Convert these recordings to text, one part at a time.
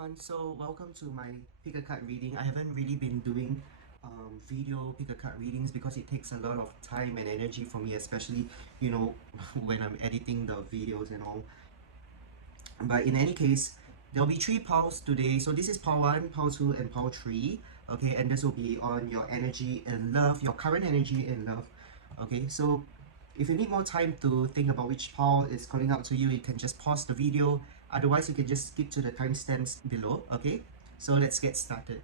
everyone, so welcome to my pick a card reading. I haven't really been doing video pick a card readings because it takes a lot of time and energy for me, especially when I'm editing the videos and all. But in any case, there'll be three piles today. So this is pile 1, pile 2, and pile 3. Okay, and this will be on your energy and love, your current energy and love. Okay, so if you need more time to think about which pile is calling out to you, you can just pause the video. Otherwise, you can just skip to the timestamps below. Okay, so let's get started.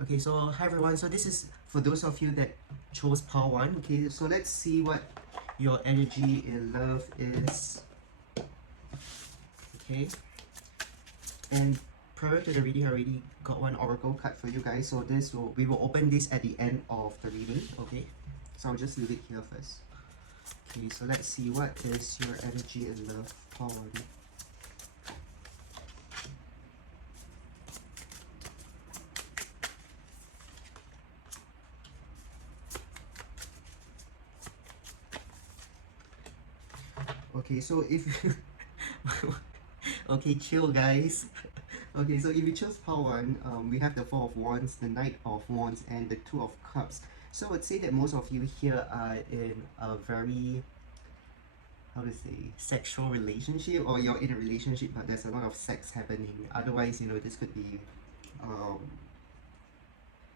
Okay, so hi everyone. So this is for those of you that chose pile 1. Okay, so let's see what your energy in love is. Okay, and prior to the reading, I already got one oracle card for you guys. So we will open this at the end of the reading. Okay, so I'll just leave it here first. Okay, so let's see what is your energy in love, pile 1. Okay, so if okay, chill guys. Okay, so if you chose pile 1, we have the Four of Wands, the Knight of Wands, and the Two of Cups. So I would say that most of you here are in a very, how to say, sexual relationship, or you're in a relationship but there's a lot of sex happening. Otherwise, this could be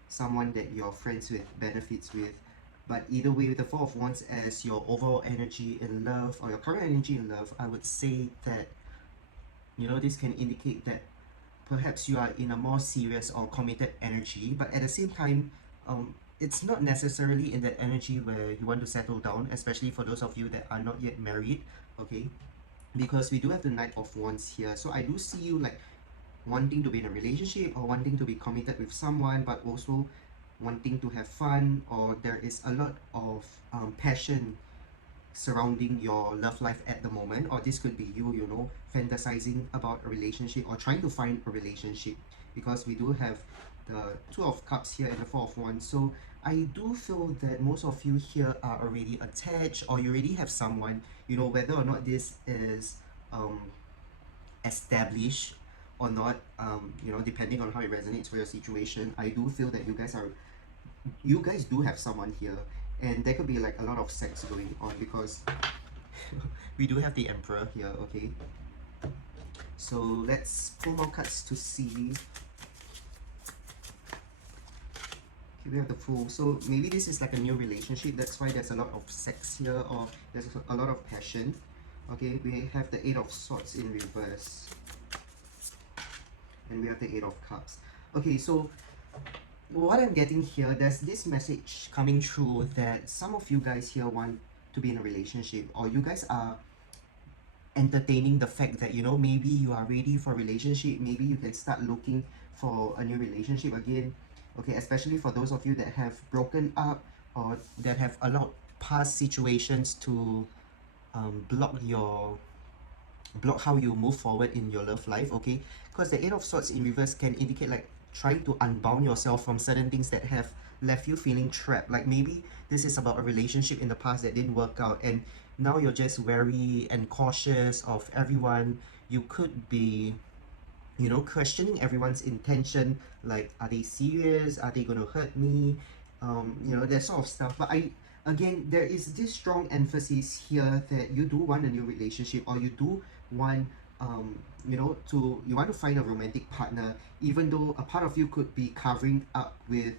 someone that you're friends with, benefits with. But either way, with the Four of Wands as your overall energy in love, or your current energy in love, I would say that this can indicate that perhaps you are in a more serious or committed energy, but at the same time, it's not necessarily in that energy where you want to settle down, especially for those of you that are not yet married. Okay, because we do have the Knight of Wands here, so I do see you like wanting to be in a relationship or wanting to be committed with someone, but also wanting to have fun, or there is a lot of passion surrounding your love life at the moment. Or this could be you fantasizing about a relationship or trying to find a relationship, because we do have the Two of Cups here and the Four of Wands. So I do feel that most of you here are already attached, or you already have someone, whether or not this is established or not, depending on how it resonates for your situation. I do feel that you guys do have someone here, and there could be like a lot of sex going on, because we do have the Emperor here. Okay, so let's pull more cards to see. Okay, we have the Fool. So maybe this is like a new relationship, that's why there's a lot of sex here, or there's a lot of passion. Okay, we have the Eight of Swords in reverse, and we have the Eight of Cups. Okay, so what I'm getting here, there's this message coming through that some of you guys here want to be in a relationship, or you guys are entertaining the fact that maybe you are ready for a relationship. Maybe you can start looking for a new relationship again. Okay, especially for those of you that have broken up, or that have allowed past situations to block how you move forward in your love life. Okay, because the Eight of Swords in reverse can indicate like trying to unbound yourself from certain things that have left you feeling trapped. Like maybe this is about a relationship in the past that didn't work out, and now you're just wary and cautious of everyone. You could be questioning everyone's intention, like, are they serious, are they gonna hurt me, that sort of stuff. But again, there is this strong emphasis here that you do want a new relationship, or you do want you want to find a romantic partner, even though a part of you could be covering up with,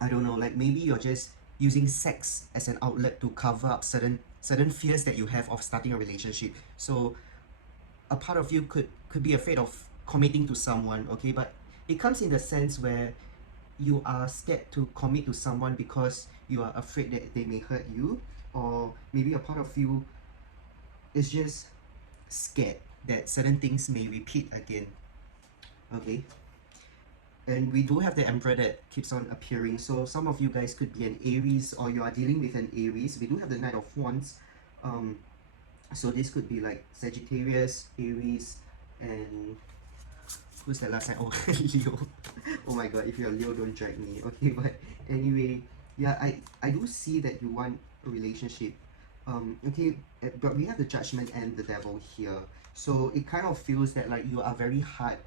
I don't know, like maybe you're just using sex as an outlet to cover up certain fears that you have of starting a relationship. So a part of you could be afraid of committing to someone. Okay, but it comes in the sense where you are scared to commit to someone because you are afraid that they may hurt you, or maybe a part of you is just scared that certain things may repeat again. Okay, and we do have the Emperor that keeps on appearing, so some of you guys could be an Aries, or you are dealing with an Aries. We do have the Knight of Wands, so this could be like Sagittarius, Aries, and who's that last time? Oh, Leo. Oh my god, if you're Leo, don't drag me. Okay, but anyway, yeah, I do see that you want a relationship, Okay, but we have the Judgment and the Devil here. So it kind of feels that like you are very hard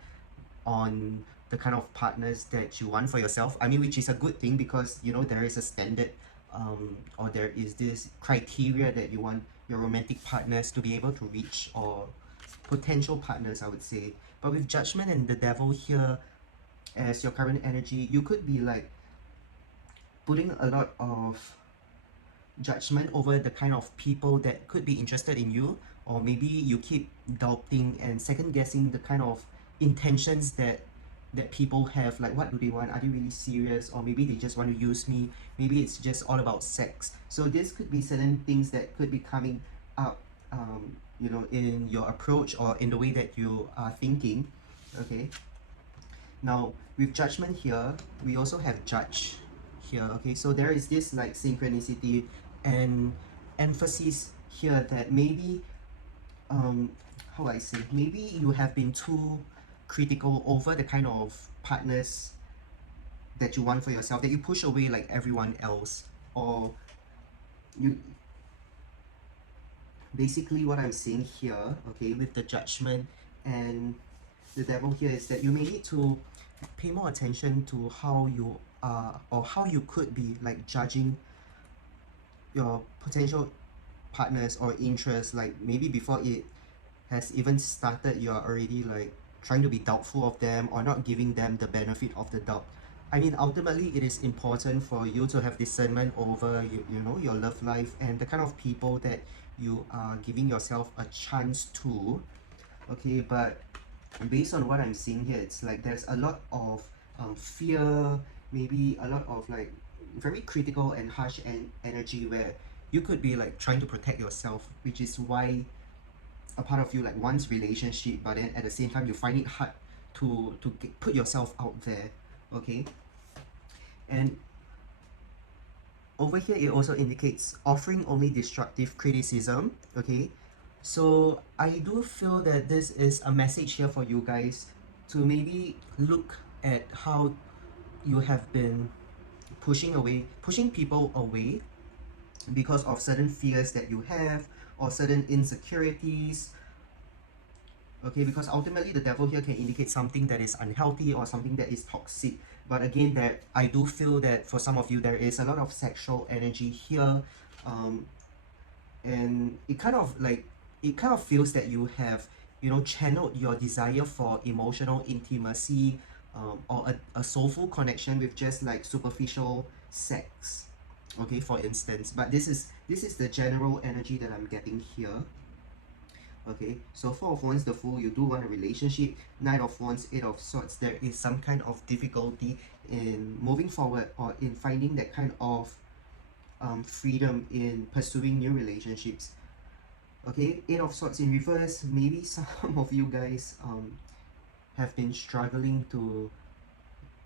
on the kind of partners that you want for yourself. I mean, which is a good thing because you know there is a standard, or there is this criteria that you want your romantic partners to be able to reach, or potential partners, I would say. But with Judgment and the Devil here as your current energy, you could be like putting a lot of judgment over the kind of people that could be interested in you, or maybe you keep doubting and second guessing the kind of intentions that people have, like what do they want, are they really serious, or maybe they just want to use me, maybe it's just all about sex. So this could be certain things that could be coming up, you know, in your approach or in the way that you are thinking. Okay, now with Judgment here, we also have Judge here. Okay, so there is this like synchronicity and emphasis here that maybe, how do I say, maybe you have been too critical over the kind of partners that you want for yourself, that you push away like everyone else, or you, basically what I'm seeing here, okay, with the Judgment and the Devil here, is that you may need to pay more attention to how you are, or how you could be like judging your potential partners or interests. Like maybe before it has even started, you're already like trying to be doubtful of them or not giving them the benefit of the doubt. I mean, ultimately it is important for you to have discernment over you know, your love life and the kind of people that you are giving yourself a chance to. Okay, but based on what I'm seeing here, it's like there's a lot of fear, maybe a lot of like very critical and harsh energy where you could be like trying to protect yourself, which is why a part of you like wants relationship, but then at the same time you find it hard to put yourself out there. Okay, and over here it also indicates offering only destructive criticism. Okay, so I do feel that this is a message here for you guys to maybe look at how you have been pushing people away because of certain fears that you have, or certain insecurities. Okay, because ultimately the Devil here can indicate something that is unhealthy or something that is toxic. But again, that I do feel that for some of you there is a lot of sexual energy here, um, and it kind of feels that you have, you know, channeled your desire for emotional intimacy, or a soulful connection with just like superficial sex. Okay, for instance, but this is the general energy that I'm getting here. Okay, so Four of Wands, the Fool, you do want a relationship. Knight of Wands, Eight of Swords, there is some kind of difficulty in moving forward or in finding that kind of freedom in pursuing new relationships. Okay, Eight of Swords in reverse, maybe some of you guys have been struggling to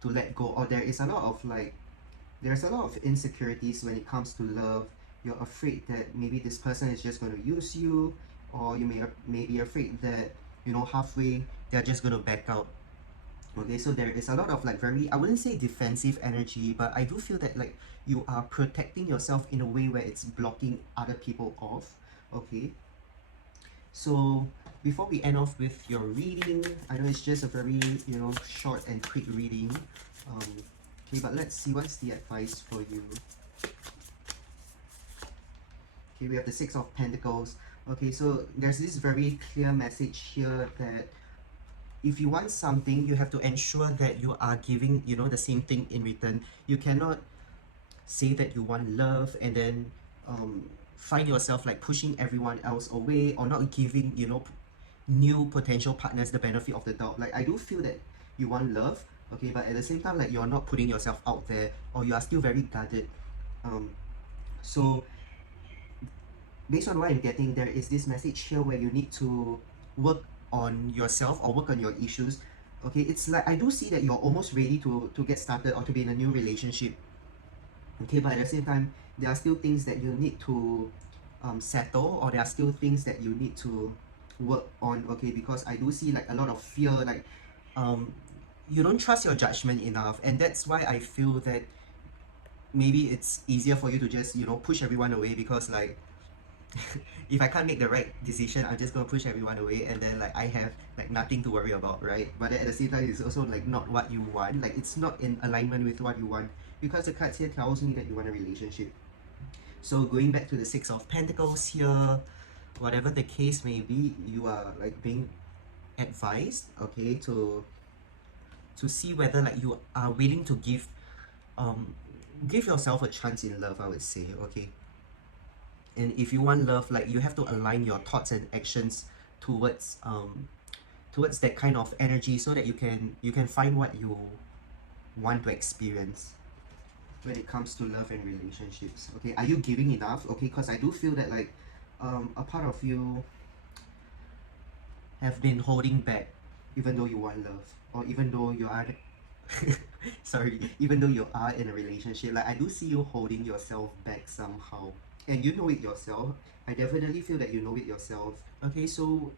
let go, or there's a lot of insecurities when it comes to love. You're afraid that maybe this person is just going to use you, or you may be afraid that, you know, halfway they're just going to back out. Okay, so there is a lot of like very, I wouldn't say defensive energy, but I do feel that like you are protecting yourself in a way where it's blocking other people off. Okay, so before we end off with your reading, I know it's just a very, you know, short and quick reading. Okay, but let's see what's the advice for you. Okay, we have the Six of Pentacles. Okay, so there's this very clear message here that if you want something, you have to ensure that you are giving, you know, the same thing in return. You cannot say that you want love and then find yourself like pushing everyone else away, or not giving, you know, new potential partners the benefit of the doubt. Like I do feel that you want love, okay, but at the same time, like you're not putting yourself out there, or you are still very guarded. So based on what I'm getting, there is this message here where you need to work on yourself or work on your issues. Okay, it's like I do see that you're almost ready to get started or to be in a new relationship. Okay, but at the same time, there are still things that you need to settle, or there are still things that you need to work on. Okay, because I do see like a lot of fear, like you don't trust your judgment enough, and that's why I feel that maybe it's easier for you to just, you know, push everyone away, because like if I can't make the right decision, I'm just gonna push everyone away, and then like I have like nothing to worry about, right? But then at the same time, it's also like not what you want. Like it's not in alignment with what you want, because the cards here tells me that you want a relationship. So going back to the Six of Pentacles here, whatever the case may be, you are like being advised, okay, to see whether like you are willing to give yourself a chance in love, I would say, okay. And if you want love, like you have to align your thoughts and actions towards that kind of energy, so that you can find what you want to experience when it comes to love and relationships. Okay, are you giving enough? Okay, because I do feel that like a part of you have been holding back, even though you want love, or even though you are sorry, even though you are in a relationship. Like I do see you holding yourself back somehow, and you know it yourself. I definitely feel that you know it yourself. Okay, so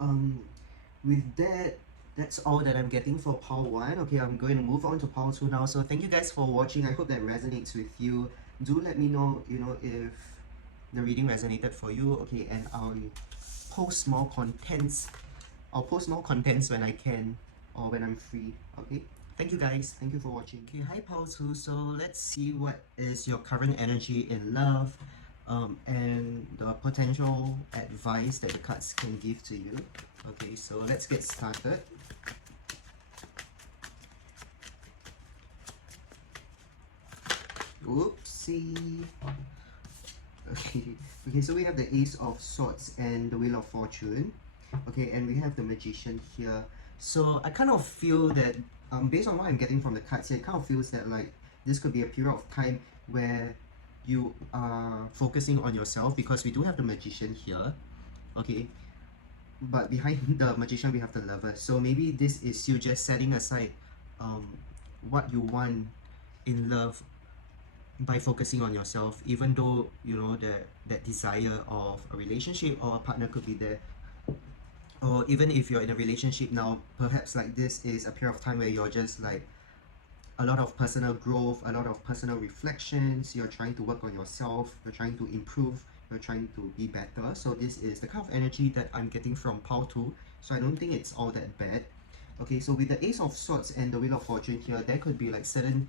with that, that's all that I'm getting for pile 1. Okay, I'm going to move on to pile 2 now. So thank you guys for watching. I hope that resonates with you. Do let me know, if the reading resonated for you. Okay, and I'll post more contents. I'll post more contents when I can, or when I'm free. Okay, thank you guys. Thank you for watching. Okay, hi pile 2. So let's see what is your current energy in love, and the potential advice that the cards can give to you. Okay, so let's get started. Oopsie. Okay, so we have the Ace of Swords and the Wheel of Fortune. Okay, and we have the Magician here. So I kind of feel that, based on what I'm getting from the cards here, it kind of feels that like this could be a period of time where you are focusing on yourself, because we do have the Magician here. Okay, but behind the Magician we have the Lover. So maybe this is you just setting aside what you want in love by focusing on yourself, even though that desire of a relationship or a partner could be there. Or even if you're in a relationship now, perhaps like this is a period of time where you're just like a lot of personal growth, a lot of personal reflections. You're trying to work on yourself, you're trying to improve, you're trying to be better. So this is the kind of energy that I'm getting from pile 2. So I don't think it's all that bad. Okay, so with the Ace of Swords and the Wheel of Fortune here, there could be like certain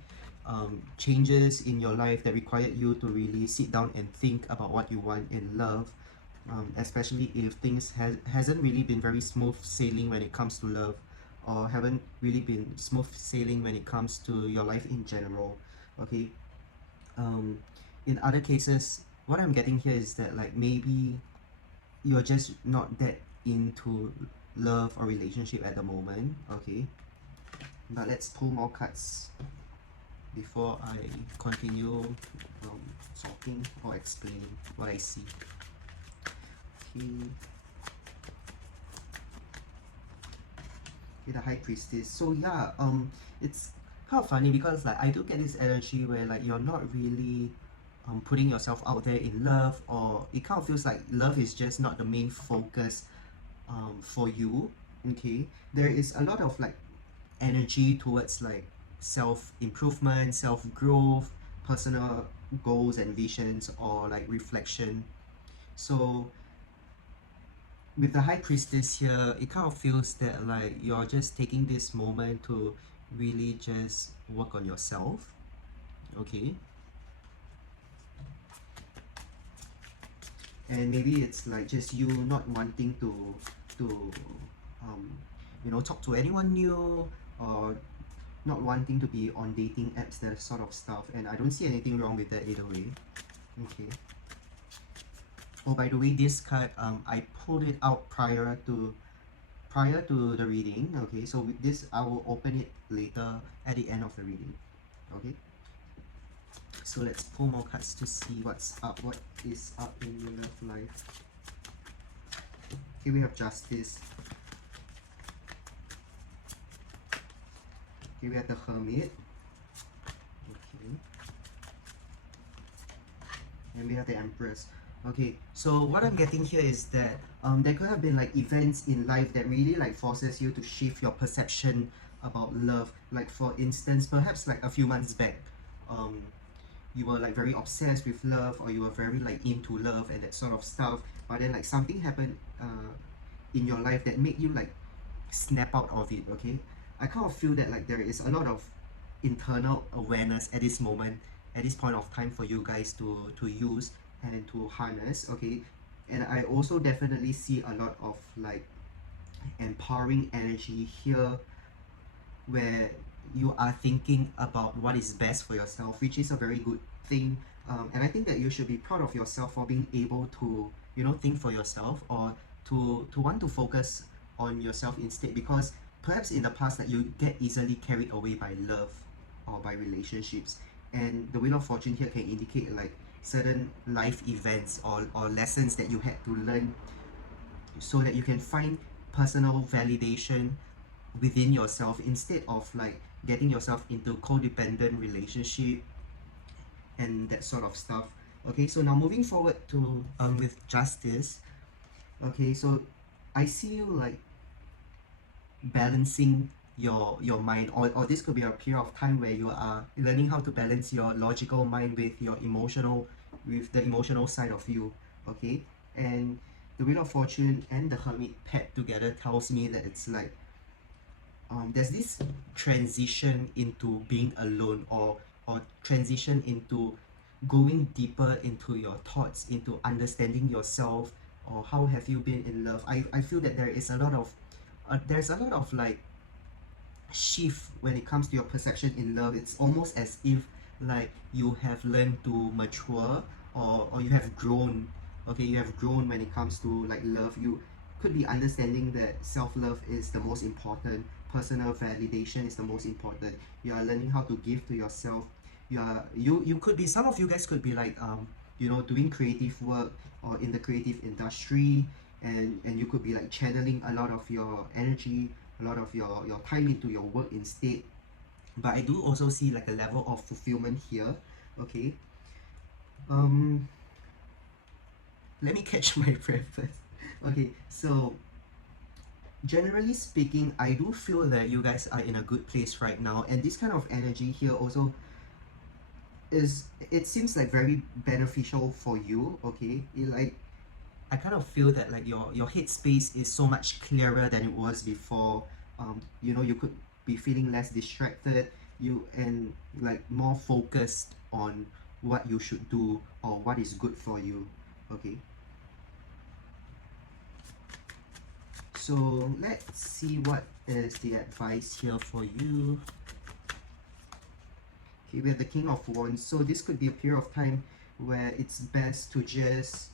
changes in your life that required you to really sit down and think about what you want in love, especially if things hasn't really been very smooth sailing when it comes to love, or haven't really been smooth sailing when it comes to your life in general. Okay, in other cases, what I'm getting here is that like maybe you're just not that into love or relationship at the moment. Okay, but let's pull more cards before I continue talking or explaining what I see. Okay. The High Priestess. So yeah, it's kind of funny because like I do get this energy where like you're not really putting yourself out there in love, or it kind of feels like love is just not the main focus for you. Okay, there is a lot of like energy towards like self-improvement, self-growth, personal goals and visions, or like reflection. So with the High Priestess here, it kind of feels that like you're just taking this moment to really just work on yourself. Okay, and maybe it's like just you not wanting to talk to anyone new, or not wanting to be on dating apps, that sort of stuff. And I don't see anything wrong with that either way. Okay. Oh, by the way, this card, I pulled it out prior to the reading. Okay, so with this, I will open it later at the end of the reading. Okay, so let's pull more cards to see what's up, what is up in your love life. Okay, we have Justice. Okay, we have the Hermit. Okay, and we have the Empress. Okay, so what I'm getting here is that there could have been like events in life that really like forces you to shift your perception about love. Like for instance, perhaps like a few months back, you were like very obsessed with love, or you were very like into love and that sort of stuff, but then like something happened in your life that made you like snap out of it. Okay, I kind of feel that like there is a lot of internal awareness at this moment, at this point of time, for you guys to use and to harness. Okay, and I also definitely see a lot of like empowering energy here, where you are thinking about what is best for yourself, which is a very good thing. And I think that you should be proud of yourself for being able to, you know, think for yourself, or to want to focus on yourself instead, because perhaps in the past that you get easily carried away by love or by relationships, and the Wheel of Fortune here can indicate like certain life events or lessons that you had to learn so that you can find personal validation within yourself, instead of like getting yourself into codependent relationship and that sort of stuff. Okay, so now moving forward to with Justice. Okay, so I see you like balancing your mind, or this could be a period of time where you are learning how to balance your logical mind with your emotional, with the emotional side of you. Okay, and the Wheel of Fortune and the Hermit paired together tells me that it's like there's this transition into being alone, or transition into going deeper into your thoughts, into understanding yourself, or how have you been in love. I feel that there is a lot of there's a lot of like shift when it comes to your perception in love. It's almost as if like you have learned to mature, or you have grown. Okay, you have grown when it comes to like love. You could be understanding that self-love is the most important, personal validation is the most important. You are learning how to give to yourself. You could be, some of you guys could be like you know, doing creative work or in the creative industry, and you could be like channeling a lot of your energy, a lot of your time into your work instead. But I do also see like a level of fulfillment here. Okay, um let me catch my breath first. Okay, so generally speaking, I do feel that you guys are in a good place right now, and this kind of energy here also is, it seems like very beneficial for you. Okay, like I kind of feel that like your headspace is so much clearer than it was before. You know, you could be feeling less distracted, you, and like more focused on what you should do or what is good for you. Okay, so let's see what is the advice here for you. Okay, we have the King of Wands. So this could be a period of time where it's best to just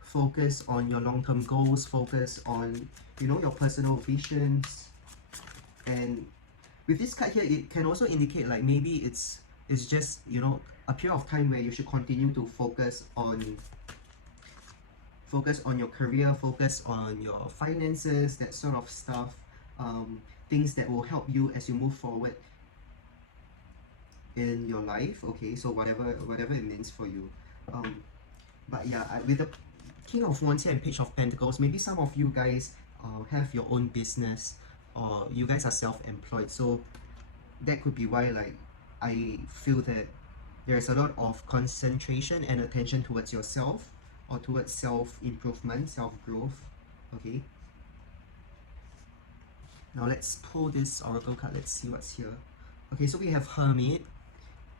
focus on your long-term goals, focus on, you know, your personal visions. And with this card here, it can also indicate like maybe it's just, you know, a period of time where you should continue to focus on your career, focus on your finances, that sort of stuff. Things that will help you as you move forward in your life. Okay, so whatever it means for you. But yeah, with the King of Wands here and Page of Pentacles, maybe some of you guys have your own business, or you guys are self-employed, so that could be why like I feel that there's a lot of concentration and attention towards yourself, or towards self-improvement, self-growth. Okay, now let's pull this oracle card. Let's see what's here. Okay, so we have Hermit,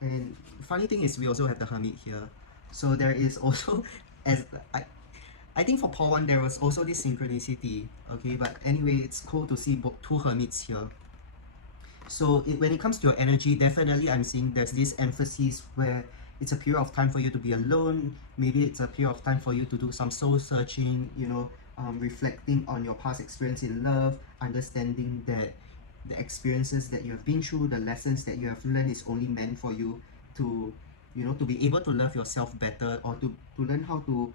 and funny thing is we also have the Hermit here. So there is also, as I think for Paul 1 there was also this synchronicity. Okay, but anyway, it's cool to see two Hermits here. So when it comes to your energy, definitely I'm seeing there's this emphasis where it's a period of time for you to be alone. Maybe it's a period of time for you to do some soul searching, you know, reflecting on your past experience in love, understanding that the experiences that you have been through, the lessons that you have learned is only meant for you to, you know, to be able to love yourself better, or to learn how to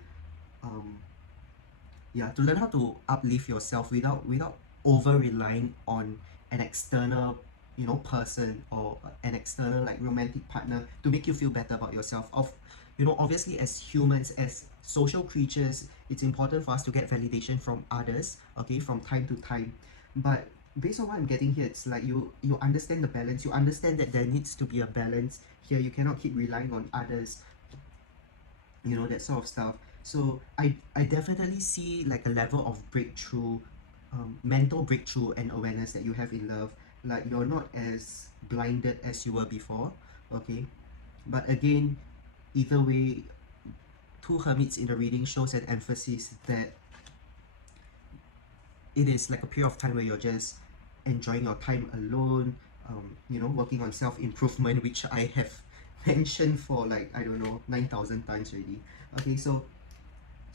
to learn how to uplift yourself without over relying on an external, you know, person, or an external like romantic partner to make you feel better about yourself. You know, obviously as humans, as social creatures, it's important for us to get validation from others, okay, from time to time. But based on what I'm getting here, it's like you understand the balance. You understand that there needs to be a balance here. You cannot keep relying on others, you know, that sort of stuff. So I definitely see like a level of breakthrough, mental breakthrough and awareness that you have in love. Like you're not as blinded as you were before, okay? But again, either way, two hermits in the reading shows an emphasis that it is like a period of time where you're just enjoying your time alone, you know, working on self-improvement, which I have mentioned for like, I don't know, 9,000 times already. Okay, so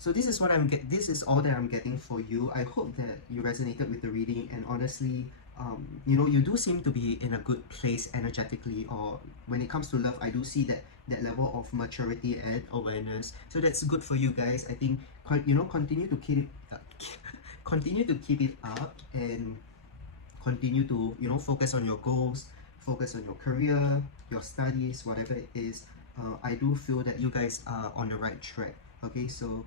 this is what this is all that I'm getting for you. I hope that you resonated with the reading, and honestly, you know, you do seem to be in a good place energetically, or when it comes to love, I do see that level of maturity and awareness. So that's good for you guys. I think, you know, continue to keep continue to keep it up, and continue to, you know, focus on your goals, focus on your career, your studies, whatever it is. I do feel that you guys are on the right track. Okay, so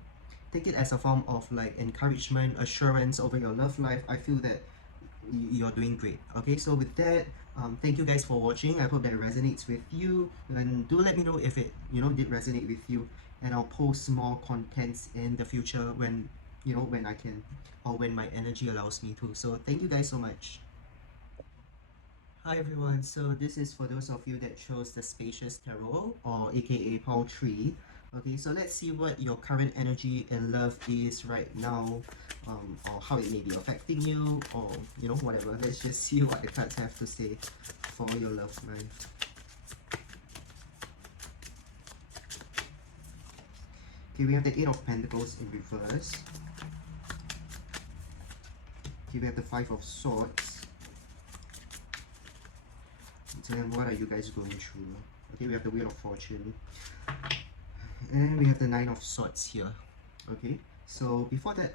take it as a form of like encouragement, assurance over your love life. I feel that you're doing great. Okay, so with that, thank you guys for watching. I hope that resonates with you, and do let me know if it, you know, did resonate with you, and I'll post more contents in the future when, you know, when I can, or when my energy allows me to. So thank you guys so much. Hi everyone, so this is for those of you that chose the Spacious Tarot, or aka Paul 3. Okay, so let's see what your current energy and love is right now, or how it may be affecting you, or, you know, whatever. Let's just see what the cards have to say for your love life. Okay, we have the Eight of Pentacles in reverse. Okay, we have the Five of Swords. So then what are you guys going through? Okay, we have the Wheel of Fortune. And we have the Nine of Swords here. Okay, so before that,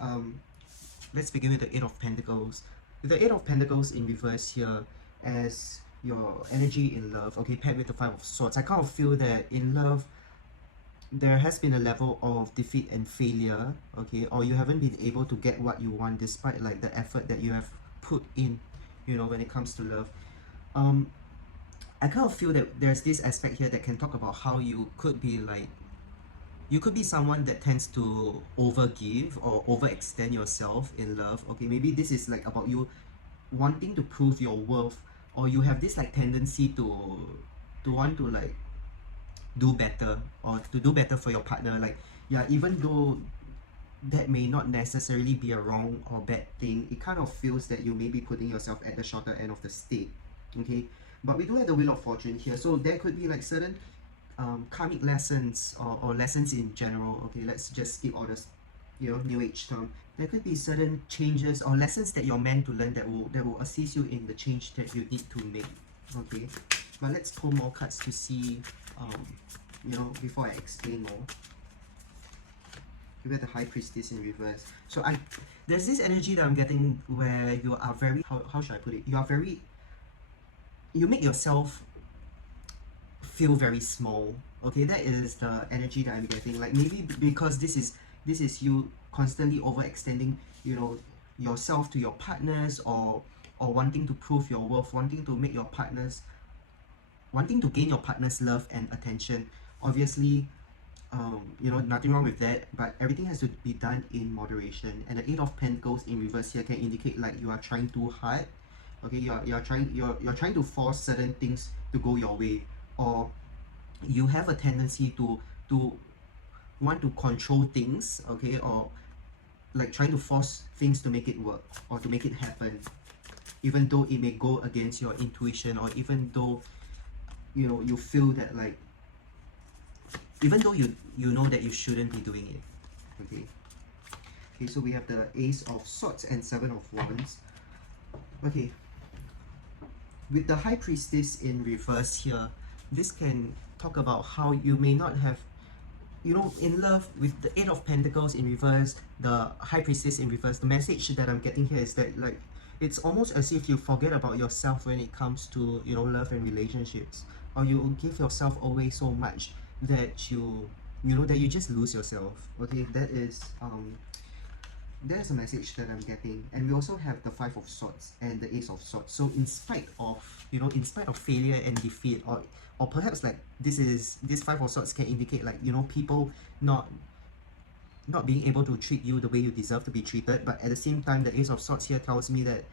let's begin with the Eight of Pentacles. With the Eight of Pentacles in reverse here as your energy in love, okay, paired with the Five of Swords, I kind of feel that in love, there has been a level of defeat and failure, okay, or you haven't been able to get what you want despite like the effort that you have put in, you know, when it comes to love. I kind of feel that there's this aspect here that can talk about how you could be like, you could be someone that tends to overgive or overextend yourself in love. Okay, maybe this is like about you wanting to prove your worth, or you have this like tendency to want to like do better, or to do better for your partner. Like, yeah, even though that may not necessarily be a wrong or bad thing, it kind of feels that you may be putting yourself at the shorter end of the stick. Okay, but we do have the Wheel of Fortune here, so there could be like certain karmic lessons, or lessons in general. Okay, let's just skip all this, you know, new age term. There could be certain changes or lessons that you're meant to learn that will assist you in the change that you need to make. Okay, but let's pull more cards to see, you know, before I explain more. We have the High Priestess in reverse. So there's this energy that I'm getting where you are very, how should I put it? You are very, you make yourself feel very small. Okay, that is the energy that I'm getting. Like, maybe because this is you constantly overextending, you know, yourself to your partners, or wanting to prove your worth, wanting to make your partners, wanting to gain your partner's love and attention. Obviously, you know, nothing wrong with that, but everything has to be done in moderation. And the Eight of Pentacles in reverse here can indicate like you are trying too hard. Okay, you're trying to force certain things to go your way, or you have a tendency to want to control things, okay, or like trying to force things to make it work or to make it happen, even though it may go against your intuition, or even though, you know, you feel that like, even though you know that you shouldn't be doing it. Okay, okay, so we have the Ace of Swords and Seven of Wands. Okay, with the High Priestess in reverse here, this can talk about how you may not have, you know, in love. With the Eight of Pentacles in reverse, the High Priestess in reverse, the message that I'm getting here is that like, it's almost as if you forget about yourself when it comes to, you know, love and relationships, or you give yourself away so much that you know, that you just lose yourself. Okay, that is there's a message that I'm getting. And we also have the Five of Swords and the Ace of Swords. So in spite of, in spite of failure and defeat, or perhaps like this Five of Swords can indicate like, people not being able to treat you the way you deserve to be treated. But at the same time, the Ace of Swords here tells me that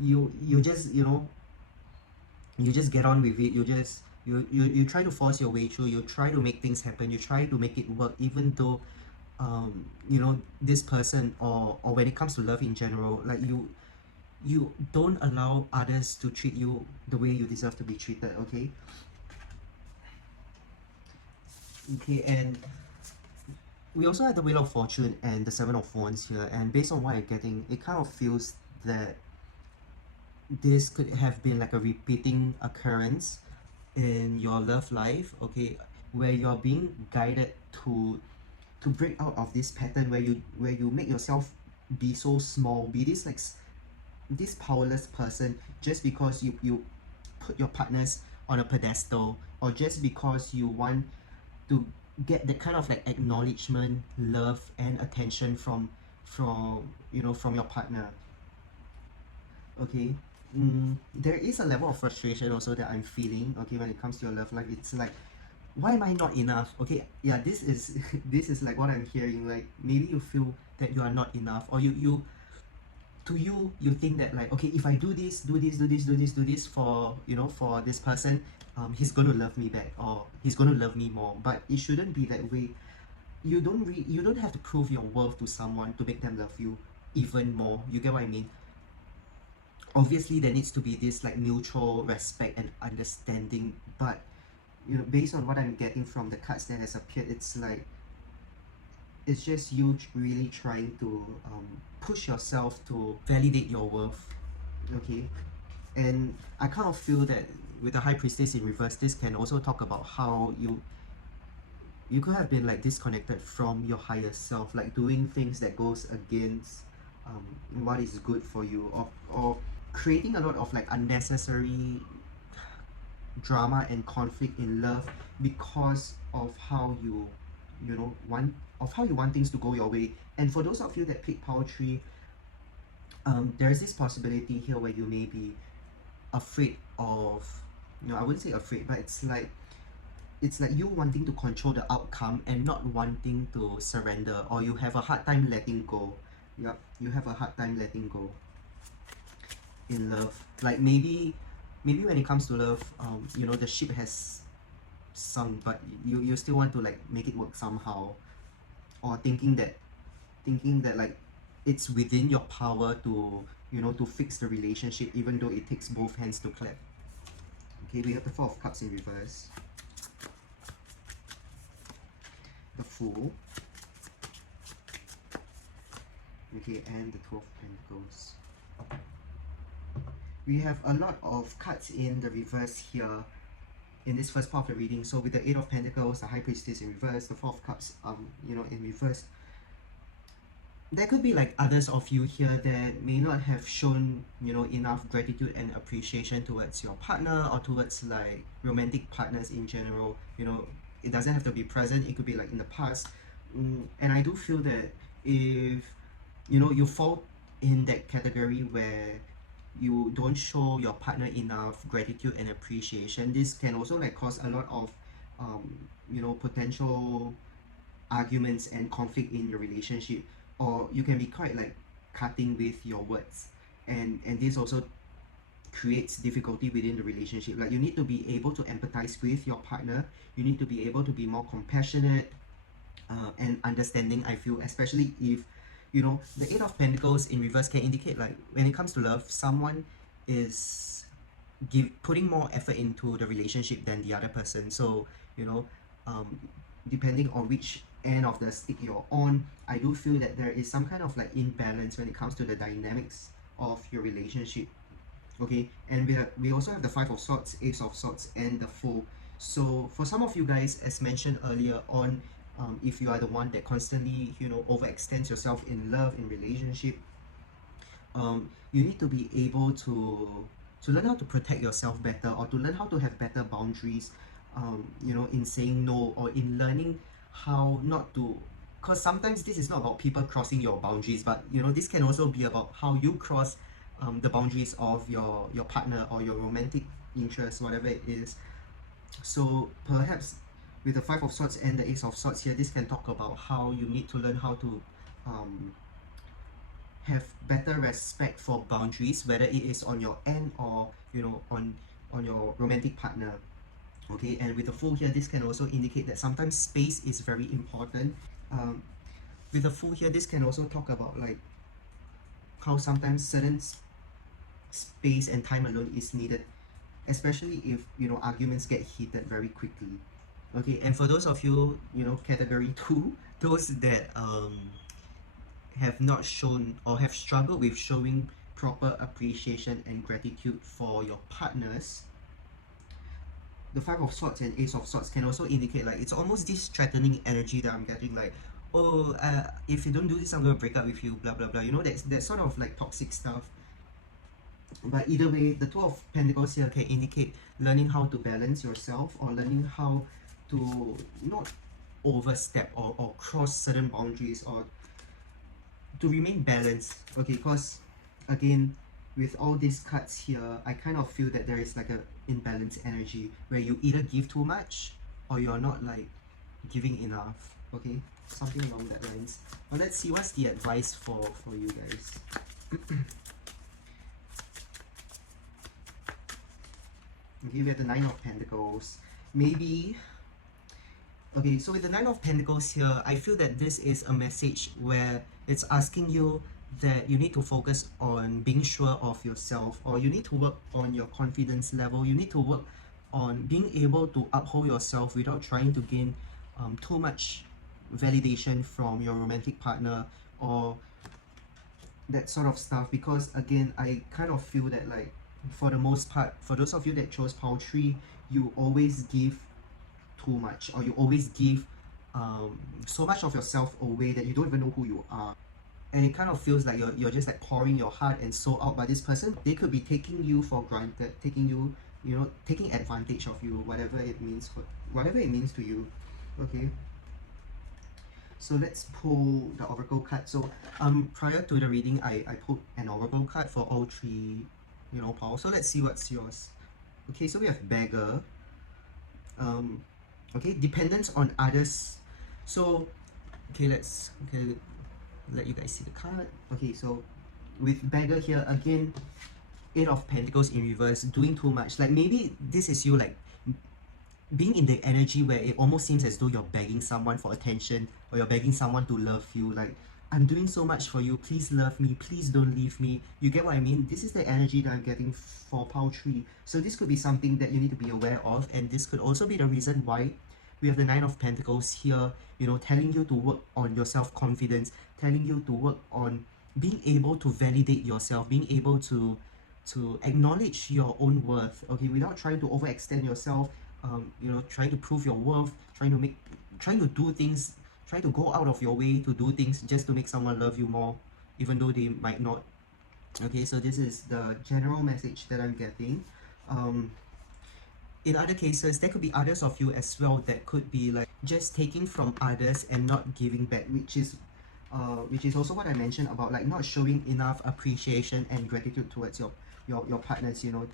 you just, you just get on with it. You try to force your way through. You try to make things happen. You try to make it work, even though this person, or when it comes to love in general, like you don't allow others to treat you the way you deserve to be treated. Okay, and we also have the Wheel of Fortune and the Seven of Wands here, and based on what I'm getting, it kind of feels that this could have been like a repeating occurrence in your love life, okay, where you're being guided to break out of this pattern where you make yourself be so small, be this like this powerless person, just because you put your partners on a pedestal, or just because you want to get the kind of like acknowledgement, love and attention from your partner. Okay. There is a level of frustration also that I'm feeling, okay, when it comes to your love life. It's like, why am I not enough? Okay, yeah, this is this is like what I'm hearing. Like, maybe you feel that you are not enough, or you think that like, okay, if I do this for for this person, he's gonna love me back, or he's gonna love me more. But it shouldn't be that way. You don't have to prove your worth to someone to make them love you even more. You get what I mean? Obviously there needs to be this like mutual respect and understanding, but based on what I'm getting from the cards that has appeared, it's like it's just you really trying to push yourself to validate your worth. Okay, and I kind of feel that with the High Priestess in reverse, this can also talk about how you could have been like disconnected from your higher self, like doing things that goes against what is good for you, or creating a lot of like unnecessary drama and conflict in love because of how you want things to go your way. And for those of you that pick Power Tree, there's this possibility here where you may be afraid of, I wouldn't say afraid, but it's like you wanting to control the outcome and not wanting to surrender, or you have a hard time letting go. Yep, you have a hard time letting go in love. Like maybe when it comes to love, the ship has sunk, but you still want to like make it work somehow, or thinking that like it's within your power to to fix the relationship, even though it takes both hands to clap. Okay, we have the Four of Cups in reverse, the Fool, okay, and the Two of Pentacles. We have a lot of cards in the reverse here in this first part of the reading. So with the Eight of Pentacles, the High Priestess in reverse, the Four of Cups in reverse, there could be like others of you here that may not have shown enough gratitude and appreciation towards your partner, or towards like romantic partners in general. It doesn't have to be present, it could be like in the past. And I do feel that if you fall in that category where you don't show your partner enough gratitude and appreciation, this can also like cause a lot of potential arguments and conflict in your relationship, or you can be quite like cutting with your words, and this also creates difficulty within the relationship. Like, you need to be able to empathize with your partner, you need to be able to be more compassionate and understanding, I feel, especially if the Eight of Pentacles in reverse can indicate like when it comes to love, someone is putting more effort into the relationship than the other person. So depending on which end of the stick you're on, I do feel that there is some kind of like imbalance when it comes to the dynamics of your relationship. Okay, and we also have the Five of Swords, Ace of Swords, and the Fool. So for some of you guys, as mentioned earlier on, if you are the one that constantly overextends yourself in love, in relationship, you need to be able to learn how to protect yourself better, or to learn how to have better boundaries, in saying no, or in learning how not to because sometimes this is not about people crossing your boundaries, but you know, this can also be about how you cross the boundaries of your partner or your romantic interest, whatever it is. So perhaps with the Five of Swords and the Ace of Swords here, this can talk about how you need to learn how to um, have better respect for boundaries, whether it is on your end or you know on your romantic partner. Okay, and with the Fool here, this can also indicate that sometimes space is very important. um, with the Fool here, this can also talk about like how sometimes certain space and time alone is needed, especially if you know arguments get heated very quickly. Okay, and for those of you, you know, category 2, those that have not shown or have struggled with showing proper appreciation and gratitude for your partners, the Five of Swords and Ace of Swords can also indicate like it's almost this threatening energy that I'm getting, like, oh, if you don't do this, I'm gonna break up with you, blah blah blah. You know, that sort of like toxic stuff. But either way, the Two of Pentacles here can indicate learning how to balance yourself or learning how to not overstep or cross certain boundaries or to remain balanced. Okay, because again, with all these cards here, I kind of feel that there is like a imbalanced energy where you either give too much or you're not like giving enough. Okay, something along that lines. Well, let's see what's the advice for you guys. Okay, we have the Nine of Pentacles. Maybe. Okay, so with the Nine of Pentacles here, I feel that this is a message where it's asking you that you need to focus on being sure of yourself, or you need to work on your confidence level. You need to work on being able to uphold yourself without trying to gain too much validation from your romantic partner or that sort of stuff. Because again, I kind of feel that like for the most part, for those of you that chose pile 3, you always give too much, or you always give so much of yourself away that you don't even know who you are, and it kind of feels like you're just like pouring your heart and soul out. By this person, they could be taking you for granted, taking you, you know, taking advantage of you, whatever it means to you. Okay, so let's pull the oracle card. So prior to the reading, I pulled an oracle card for all 3, you know, piles. So let's see what's yours. Okay, so we have beggar, okay, dependence on others. So okay, let you guys see the card. Okay, so with beggar here again, 8 of Pentacles in reverse, doing too much. Like maybe this is you like being in the energy where it almost seems as though you're begging someone for attention, or you're begging someone to love you. Like, I'm doing so much for you, please love me, please don't leave me. You get what I mean? This is the energy that I'm getting for pile 3. So this could be something that you need to be aware of, and this could also be the reason why we have the 9 of Pentacles here, you know, telling you to work on your self-confidence, telling you to work on being able to validate yourself, being able to acknowledge your own worth, okay, without trying to overextend yourself, you know, trying to prove your worth, trying to do things, trying to go out of your way to do things just to make someone love you more, even though they might not. Okay, so this is the general message that I'm getting. In other cases, there could be others of you as well that could be like just taking from others and not giving back, which is also what I mentioned about like not showing enough appreciation and gratitude towards your partners, you know.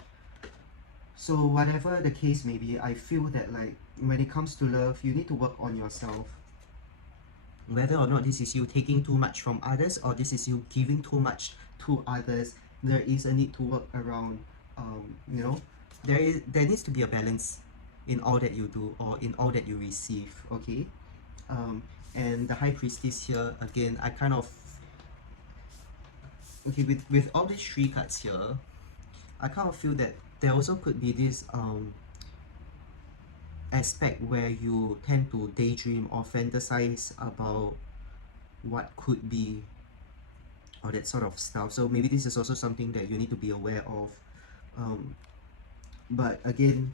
So whatever the case may be, I feel that like when it comes to love, you need to work on yourself. Whether or not this is you taking too much from others or this is you giving too much to others, there is a need to work around, you know, there needs to be a balance in all that you do or in all that you receive. Okay, and the High Priestess here again, I kind of, okay, with all these 3 cards here, I kind of feel that there also could be this aspect where you tend to daydream or fantasize about what could be or that sort of stuff. So maybe this is also something that you need to be aware of. But again,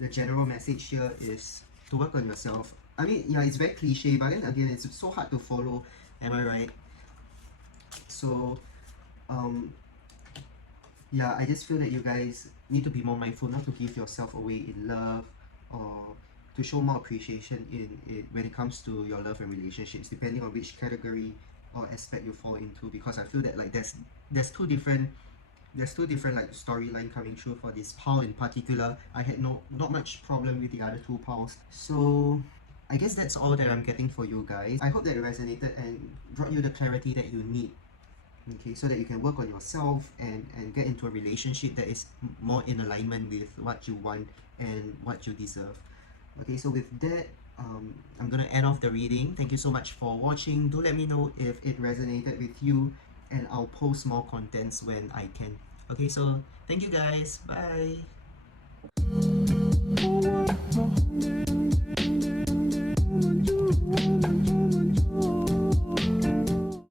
the general message here is to work on yourself. I mean, yeah, it's very cliche, but then again, it's so hard to follow. Am I right? So, yeah, I just feel that you guys need to be more mindful not to give yourself away in love or to show more appreciation in when it comes to your love and relationships, depending on which category or aspect you fall into. Because I feel that like there's two different like storyline coming through for this pal in particular. I had not much problem with the other two pals. So I guess that's all that I'm getting for you guys. I hope that it resonated and brought you the clarity that you need. Okay, so that you can work on yourself and get into a relationship that is more in alignment with what you want and what you deserve. Okay, so with that, I'm gonna end off the reading. Thank you so much for watching. Do let me know if it resonated with you, and I'll post more contents when I can. Okay, so thank you guys. Bye.